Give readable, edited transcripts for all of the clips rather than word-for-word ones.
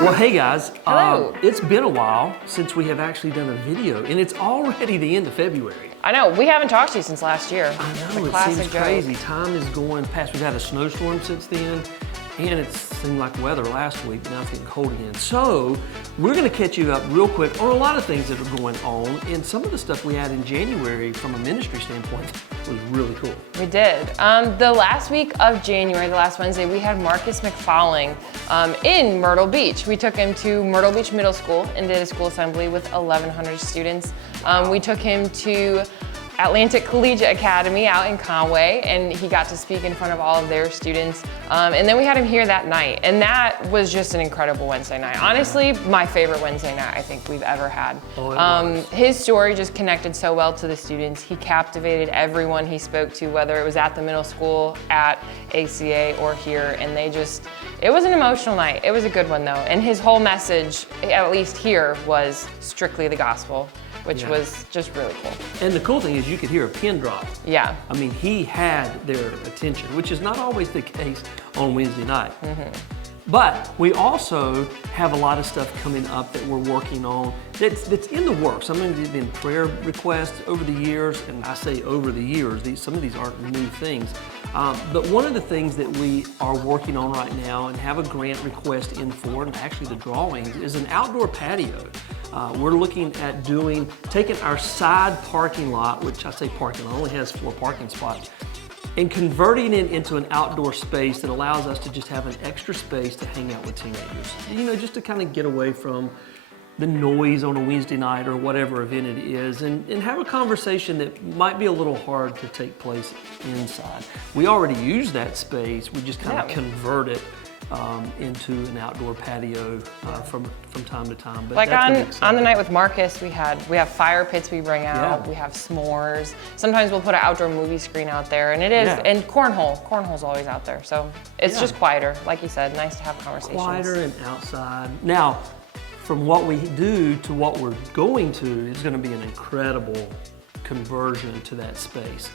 Well, hey guys. Hello. It's been a while since we have actually done a video, and it's already the end of February. I know, we haven't talked to you since last year. I know, The it classic seems joke. crazy. Time is going past. We've had a snowstorm since then, and it seemed like weather last week, but now it's getting cold again. So, we're gonna catch you up real quick on a lot of things that are going on, and some of the stuff we had in January from a ministry standpoint was really cool. We did. The last week of January, the last Wednesday, we had Marcus McFarling in Myrtle Beach. We took him to Myrtle Beach Middle School and did a school assembly with 1,100 students. We took him to Atlantic Collegiate Academy out in Conway, and he got to speak in front of all of their students. And then we had him here that night, and that was just an incredible Wednesday night. Honestly, my favorite Wednesday night I think we've ever had. His story just connected so well to the students. He captivated everyone he spoke to, whether it was at the middle school, at ACA, or here, and it was an emotional night. It was a good one though, and his whole message, at least here, was strictly the gospel, which was just really cool. And the cool thing is you could hear a pin drop. Yeah. I mean, he had their attention, which is not always the case on Wednesday night. But we also have a lot of stuff coming up that we're working on that's in the works. Some of these have been prayer requests over the years, and I say over the years, some of these aren't new things. But one of the things that we are working on right now and have a grant request in for, and actually the drawings, is an outdoor patio. We're looking at taking our side parking lot, which I say parking lot, only has 4 parking spots, and converting it into an outdoor space that allows us to just have an extra space to hang out with teenagers. You know, just to kind of get away from the noise on a Wednesday night or whatever event it is, and have a conversation that might be a little hard to take place inside. We already use that space, we just kind of convert it into an outdoor patio from time to time. But like on the night with Marcus, we have fire pits we bring out, we have s'mores. Sometimes we'll put an outdoor movie screen out there, and and cornhole's always out there. So it's just quieter, like you said, nice to have conversations. Quieter and outside. Now, from what we do to what we're going to, is gonna be an incredible conversion to that space.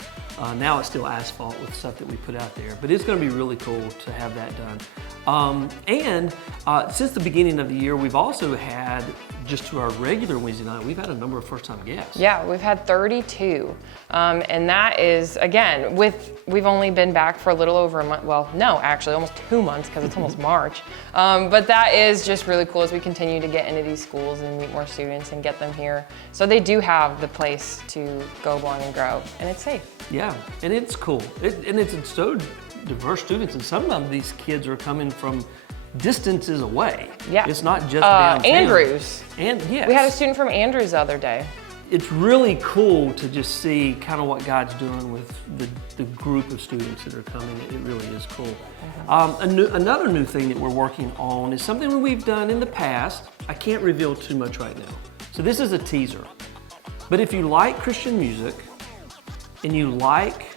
Now it's still asphalt with stuff that we put out there, but it's gonna be really cool to have that done. Since the beginning of the year, we've also had, just to our regular Wednesday night, we've had a number of first-time guests. Yeah, we've had 32. And that is, again, we've only been back for a little over a month. Well, no, actually almost 2 months because it's almost March. But that is just really cool as we continue to get into these schools and meet more students and get them here. So they do have the place to go along and grow, and it's safe. Yeah, and it's cool. And it's so diverse students, and some of these kids are coming from distances away. Yeah. It's not just downtown. Andrews. And yes. We had a student from Andrews the other day. It's really cool to just see kind of what God's doing with the group of students that are coming. It really is cool. Another new thing that we're working on is something that we've done in the past. I can't reveal too much right now. So this is a teaser. But if you like Christian music and you like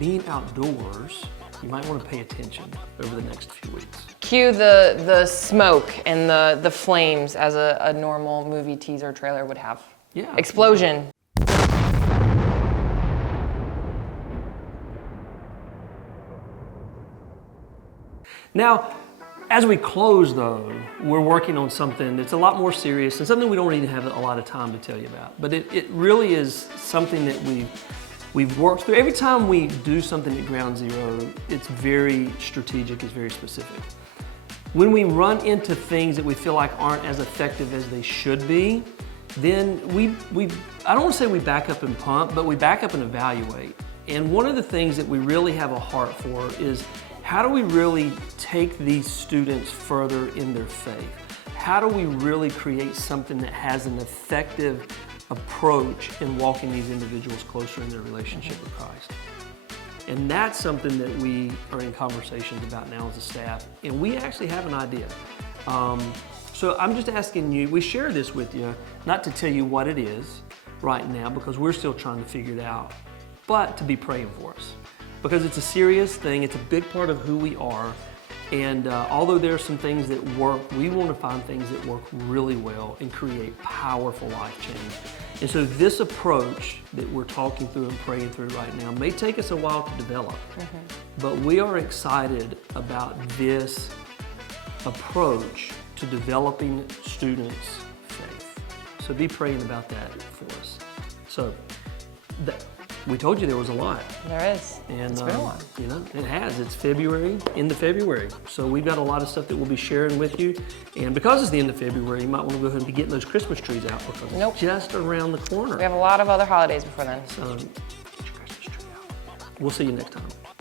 being outdoors, you might want to pay attention over the next few weeks. Cue the smoke and the flames as a normal movie teaser trailer would have. Yeah. Explosion. Now, as we close though, we're working on something that's a lot more serious and something we don't really have a lot of time to tell you about. But it really is something that we've worked through. Every time we do something at Ground Zero, it's very strategic, it's very specific. When we run into things that we feel like aren't as effective as they should be, then I don't want to say we back up and pump, but we back up and evaluate. And one of the things that we really have a heart for is, how do we really take these students further in their faith? How do we really create something that has an effective approach in walking these individuals closer in their relationship with Christ? And that's something that we are in conversations about now as a staff, and we actually have an idea. So I'm just asking you, we share this with you, not to tell you what it is right now, because we're still trying to figure it out, but to be praying for us. Because it's a serious thing, it's a big part of who we are, and although there are some things that work, we want to find things that work really well and create powerful life change. And so this approach that we're talking through and praying through right now may take us a while to develop, but we are excited about this approach to developing students' faith. So be praying about that for us. So we told you there was a lot. There is. And it's been a while. you know, it has. It's February, end of February. So we've got a lot of stuff that we'll be sharing with you. And because it's the end of February, you might want to go ahead and be getting those Christmas trees out because it's just around the corner. We have a lot of other holidays before then. So get your Christmas tree out. We'll see you next time.